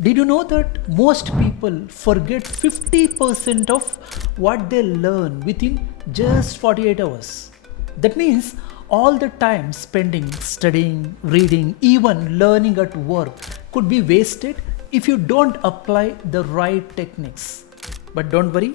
Did you know that most people forget 50% of what they learn within just 48 hours? That means all the time spending studying, reading, even learning at work could be wasted if you don't apply the right techniques. But don't worry,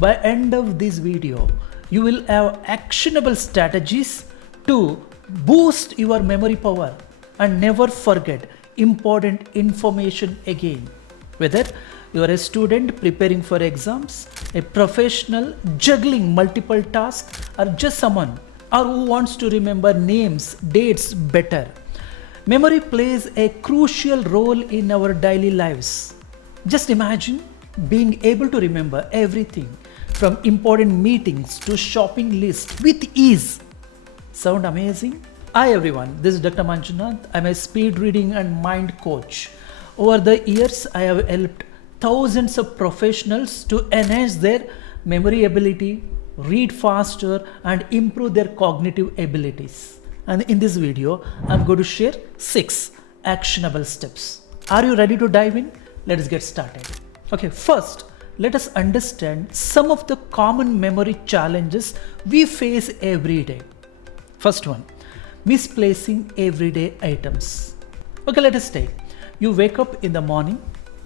by end of this video, you will have actionable strategies to boost your memory power and never forget important information again. Whether you are a student preparing for exams, a professional juggling multiple tasks, or just someone who wants to remember names, dates better, memory plays a crucial role in our daily lives. Just imagine being able to remember everything from important meetings to shopping lists with ease. Sound amazing? Hi everyone, this is Dr. Manjunath. I'm a speed reading and mind coach. Over the years, I have helped thousands of professionals to enhance their memory ability, read faster, and improve their cognitive abilities. And in this video, I'm going to share 6 actionable steps. Are you ready to dive in? Let's get started. Okay, first, let us understand some of the common memory challenges we face every day. First one, misplacing everyday items. Okay, let us take. You wake up in the morning,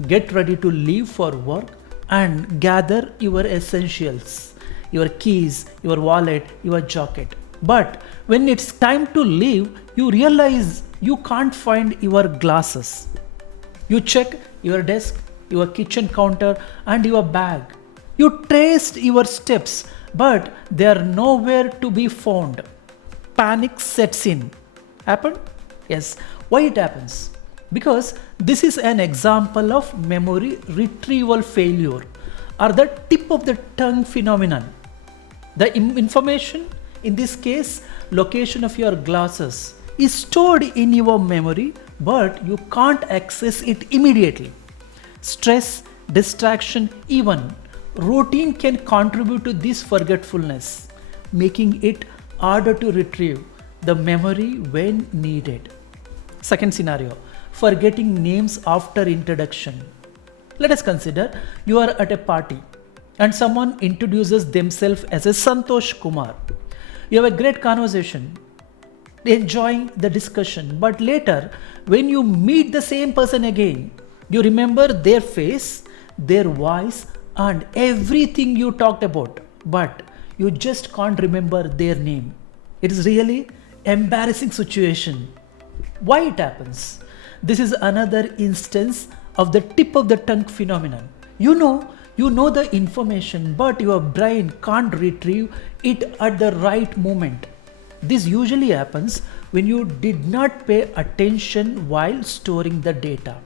get ready to leave for work, and gather your essentials, your keys, your wallet, your jacket. But when it's time to leave, you realize you can't find your glasses. You check your desk, your kitchen counter, and your bag. You traced your steps, but they are nowhere to be found. Panic sets in. Happened? Yes. Why it happens? Because this is an example of memory retrieval failure, or the tip of the tongue phenomenon. The information, in this case, location of your glasses, is stored in your memory, but you can't access it immediately. Stress, distraction, even routine can contribute to this forgetfulness, making it harder to retrieve the memory when needed. Second scenario, forgetting names after introduction. Let us consider you are at a party and someone introduces themselves as a Santosh Kumar. You have a great conversation, enjoying the discussion, but later when you meet the same person again, you remember their face, their voice, and everything you talked about, but you just can't remember their name. It is really embarrassing situation. Why it happens? This is another instance of the tip of the tongue phenomenon. You know the information, but your brain can't retrieve it at the right moment. This usually happens when you did not pay attention while storing the data.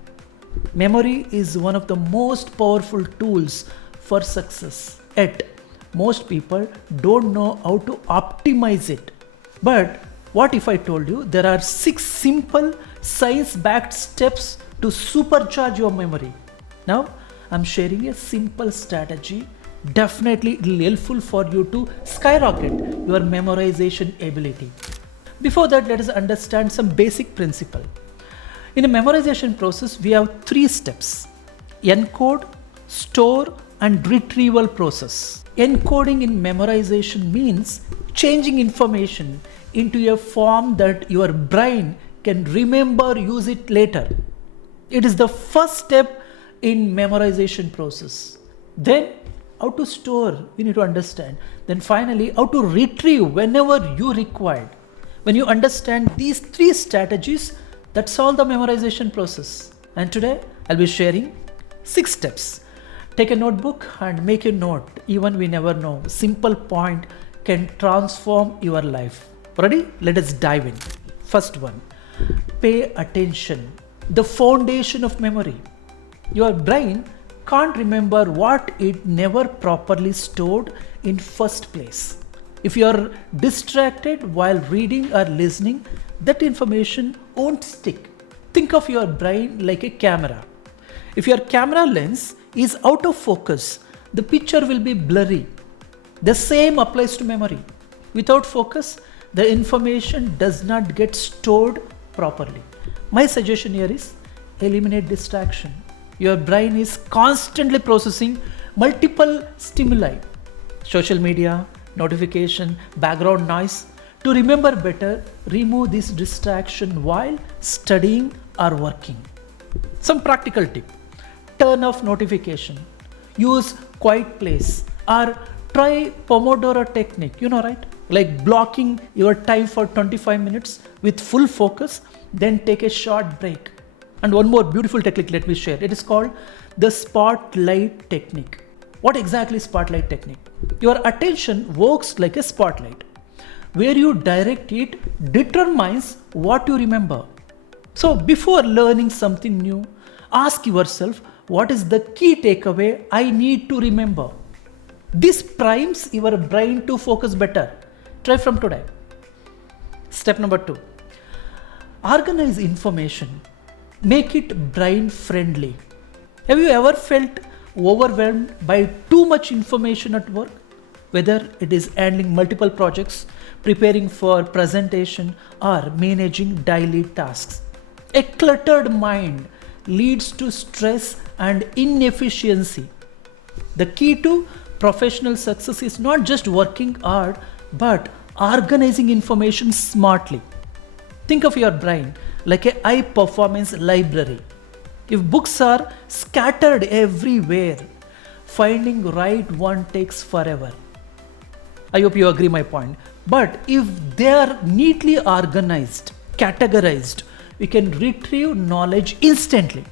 Memory is one of the most powerful tools for success. Yet, most people don't know how to optimize it. But what if I told you there are 6 simple science-backed steps to supercharge your memory? Now, I'm sharing a simple strategy. Definitely it will be helpful for you to skyrocket your memorization ability. Before that, let us understand some basic principle. In a memorization process, we have 3 steps: encode, store, and retrieval process. Encoding in memorization means changing information into a form that your brain can remember, use it later. It is the first step in memorization process. Then how to store, we need to understand. Then finally, how to retrieve whenever you required. When you understand these 3 strategies, that's all the memorization process. And today I'll be sharing 6 steps. Take a notebook and make a note. Even we never know, simple point can transform your life. Ready? Let us dive in. First one, pay attention. The foundation of memory. Your brain can't remember what it never properly stored in first place. If you are distracted while reading or listening, that information won't stick. Think of your brain like a camera. If your camera lens is out of focus, the picture will be blurry. The same applies to memory. Without focus, the information does not get stored properly. My suggestion here is eliminate distraction. Your brain is constantly processing multiple stimuli, social media, notification, background noise. To remember better, remove this distraction while studying or working. Some practical tip: turn off notification, use quiet place, or try Pomodoro technique, right? Like blocking your time for 25 minutes with full focus, then take a short break. And one more beautiful technique, let me share. It is called the spotlight technique. What exactly is spotlight technique? Your attention works like a spotlight. Where you direct it determines what you remember. So before learning something new, ask yourself, what is the key takeaway I need to remember? This primes your brain to focus better. Try from today. Step number 2. Organize information. Make it brain friendly. Have you ever felt overwhelmed by too much information at work? Whether it is handling multiple projects, preparing for presentation, or managing daily tasks. A cluttered mind leads to stress and inefficiency. The key to professional success is not just working hard, but organizing information smartly. Think of your brain like a high performance library. If books are scattered everywhere, finding right one takes forever. I hope you agree my point. But if they are neatly organized, categorized, we can retrieve knowledge instantly.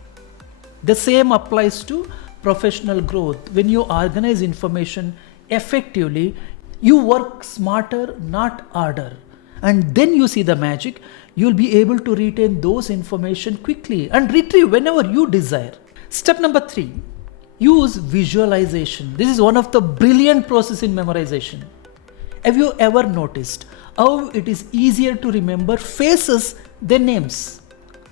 The same applies to professional growth. When you organize information effectively, you work smarter, not harder. And then you see the magic. You'll be able to retain those information quickly and retrieve whenever you desire. Step number 3, use visualization. This is one of the brilliant process in memorization. Have you ever noticed how it is easier to remember faces than names?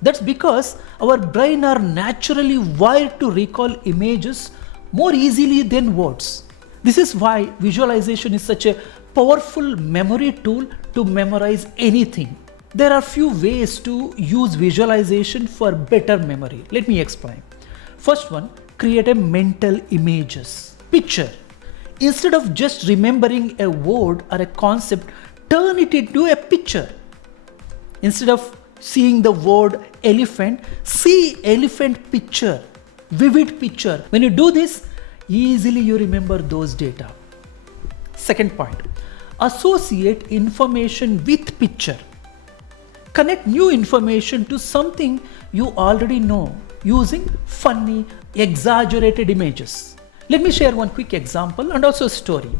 That's because our brain are naturally wired to recall images more easily than words. This is why visualization is such a powerful memory tool to memorize anything. There are few ways to use visualization for better memory. Let me explain. First one, create a mental images. Picture. Instead of just remembering a word or a concept, turn it into a picture. Instead of seeing the word elephant, see elephant picture, vivid picture. When you do this, easily you remember those data. Second point, associate information with picture. Connect new information to something you already know using funny, exaggerated images. Let me share one quick example and also a story.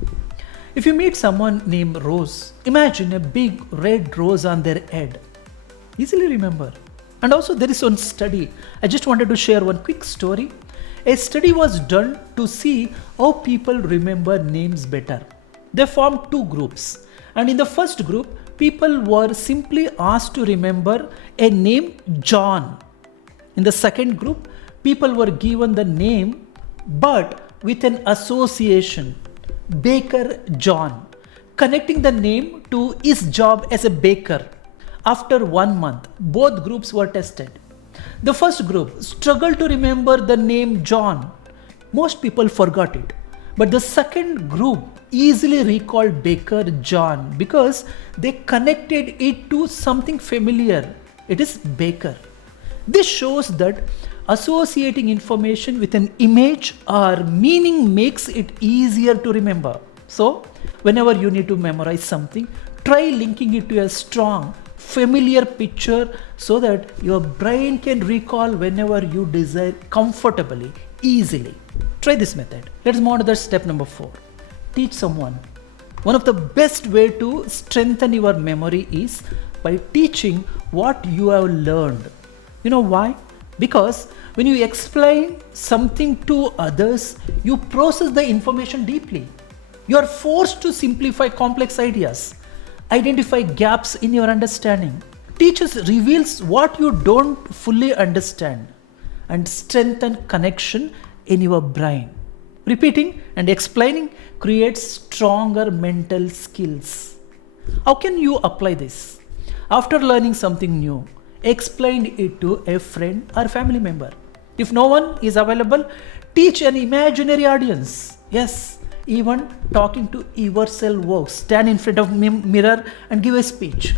If you meet someone named Rose, imagine a big red rose on their head. Easily remember. And also there is one study. I just wanted to share one quick story. A study was done to see how people remember names better. They formed 2 groups. And in the first group, people were simply asked to remember a name John. In the second group, people were given the name but with an association, Baker John, connecting the name to his job as a baker. After 1 month, both groups were tested. The first group struggled to remember the name John. Most people forgot it. But the second group easily recalled Baker John because they connected it to something familiar. It is Baker. This shows that associating information with an image or meaning makes it easier to remember. So, whenever you need to memorize something, try linking it to a strong, familiar picture so that your brain can recall whenever you desire comfortably, easily. Try this method. Let's move on to the step number 4. Teach someone. One of the best way to strengthen your memory is by teaching what you have learned. You know why? Because when you explain something to others, you process the information deeply. You are forced to simplify complex ideas, identify gaps in your understanding. Teachers reveals what you don't fully understand and strengthen connection in your brain. Repeating and explaining creates stronger mental skills. How can you apply this? After learning something new, explain it to a friend or family member. If no one is available, teach an imaginary audience. Yes, even talking to yourself works. Stand in front of mirror and give a speech.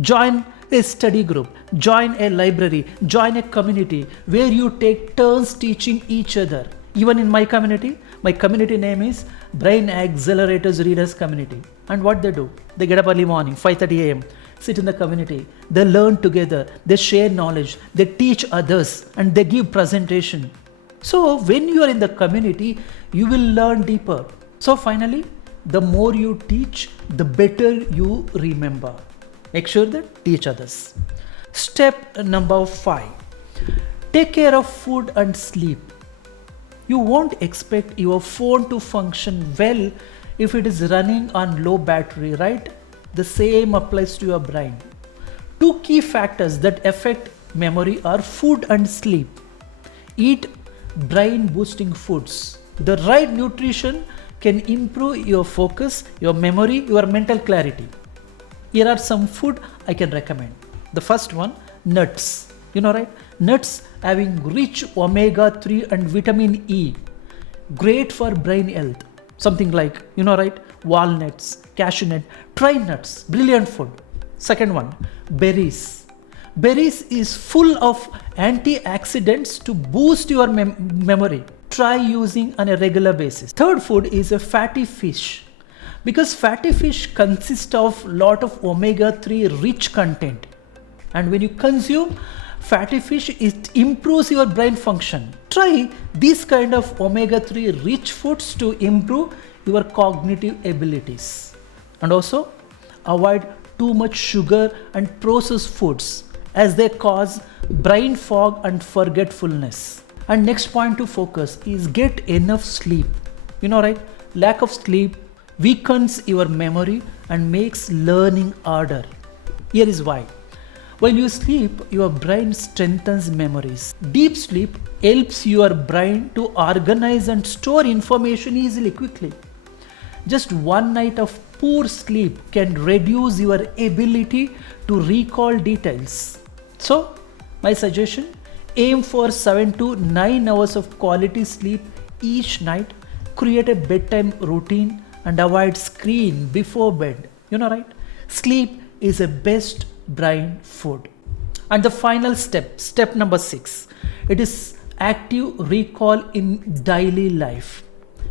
Join a study group, join a library, join a community where you take turns teaching each other. Even in my community name is Brain Accelerators Readers Community. And what they do? They get up early morning, 5:30 a.m., sit in the community, they learn together, they share knowledge, they teach others, and they give presentation. So when you are in the community, you will learn deeper. So finally, the more you teach, the better you remember. Make sure that teach others. Step number 5. Take care of food and sleep. You won't expect your phone to function well if it is running on low battery, right? The same applies to your brain. 2 key factors that affect memory are food and sleep. Eat brain boosting foods. The right nutrition can improve your focus, your memory, your mental clarity. Here are some food I can recommend. The first one, nuts. You know, right? Nuts having rich omega-3 and vitamin E. Great for brain health. Something like, you know, right? Walnuts, cashew nut, try nuts. Brilliant food. Second one, berries. Berries is full of antioxidants to boost your memory. Try using on a regular basis. Third food is a fatty fish. Because fatty fish consists of lot of omega-3 rich content. And when you consume fatty fish, it improves your brain function. Try these kind of omega-3 rich foods to improve your cognitive abilities. And also avoid too much sugar and processed foods as they cause brain fog and forgetfulness. And next point to focus is get enough sleep. You know, right? Lack of sleep weakens your memory and makes learning harder. Here is why. While you sleep, your brain strengthens memories. Deep sleep helps your brain to organize and store information easily, quickly. Just one night of poor sleep can reduce your ability to recall details. So, my suggestion, aim for 7 to 9 hours of quality sleep each night. Create a bedtime routine and avoid screen before bed. You know, right? Sleep is a best brain food. And the final step number 6, it is active recall in daily life.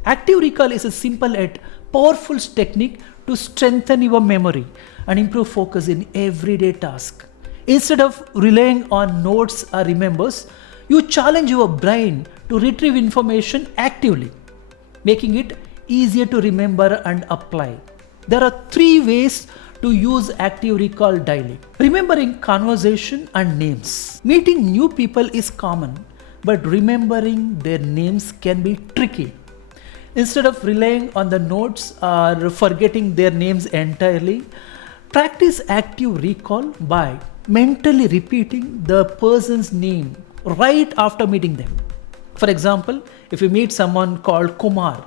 Active recall is a simple yet powerful technique to strengthen your memory and improve focus in everyday tasks. Instead of relying on notes or remembers, you challenge your brain to retrieve information actively, making it easier to remember and apply. There are 3 ways to use active recall daily. Remembering conversation and names. Meeting new people is common, but remembering their names can be tricky. Instead of relying on the notes or forgetting their names entirely, practice active recall by mentally repeating the person's name right after meeting them. For example, if you meet someone called Kumar,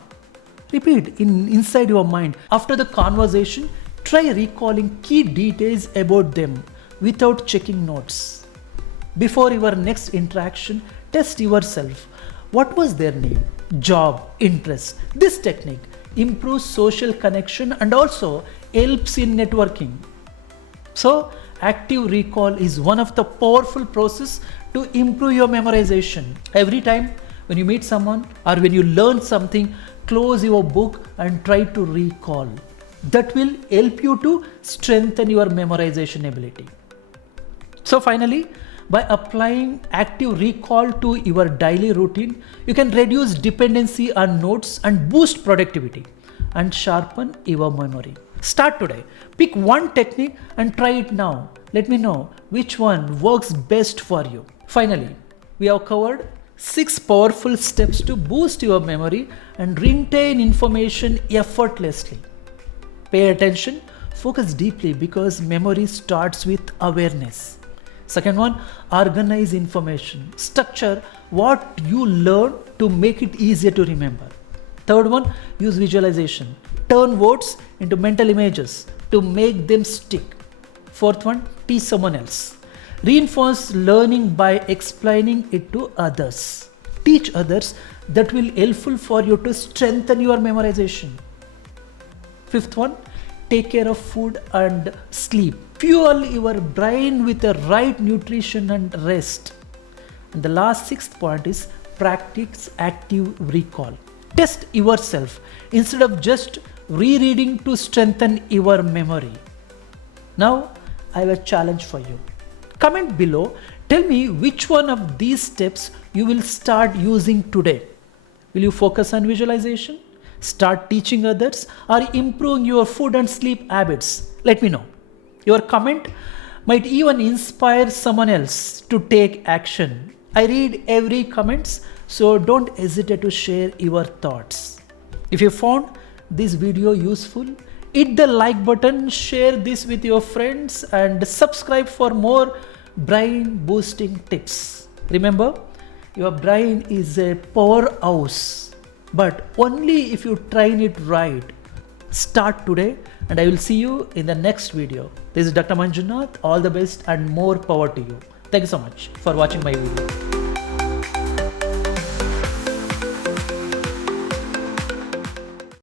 repeat inside your mind. After the conversation, try recalling key details about them without checking notes. Before your next interaction, test yourself. What was their name, job, interest? This technique improves social connection and also helps in networking. So, active recall is one of the powerful processes to improve your memorization. Every time when you meet someone or when you learn something, close your book and try to recall. That will help you to strengthen your memorization ability. So finally, by applying active recall to your daily routine, you can reduce dependency on notes and boost productivity and sharpen your memory. Start today. Pick one technique and try it now. Let me know which one works best for you. Finally, we have covered 6 powerful steps to boost your memory and retain information effortlessly. Pay attention, focus deeply because memory starts with awareness. Second one, organize information. Structure what you learn to make it easier to remember. Third one, use visualization. Turn words into mental images to make them stick. Fourth one, teach someone else. Reinforce learning by explaining it to others. Teach others, that will helpful for you to strengthen your memorization. Fifth one, take care of food and sleep. Fuel your brain with the right nutrition and rest. And the last sixth point is practice active recall. Test yourself instead of just rereading to strengthen your memory. Now, I have a challenge for you. Comment below, tell me which one of these steps you will start using today. Will you focus on visualization, start teaching others, or improving your food and sleep habits? Let me know. Your comment might even inspire someone else to take action. I read every comments, so don't hesitate to share your thoughts. If you found this video useful, hit the like button, share this with your friends, and subscribe for more brain boosting tips. Remember, your brain is a powerhouse, but only if you train it right. Start today, and I will see you in the next video. This is Dr. Manjunath. All the best and more power to you. Thank you so much for watching my video.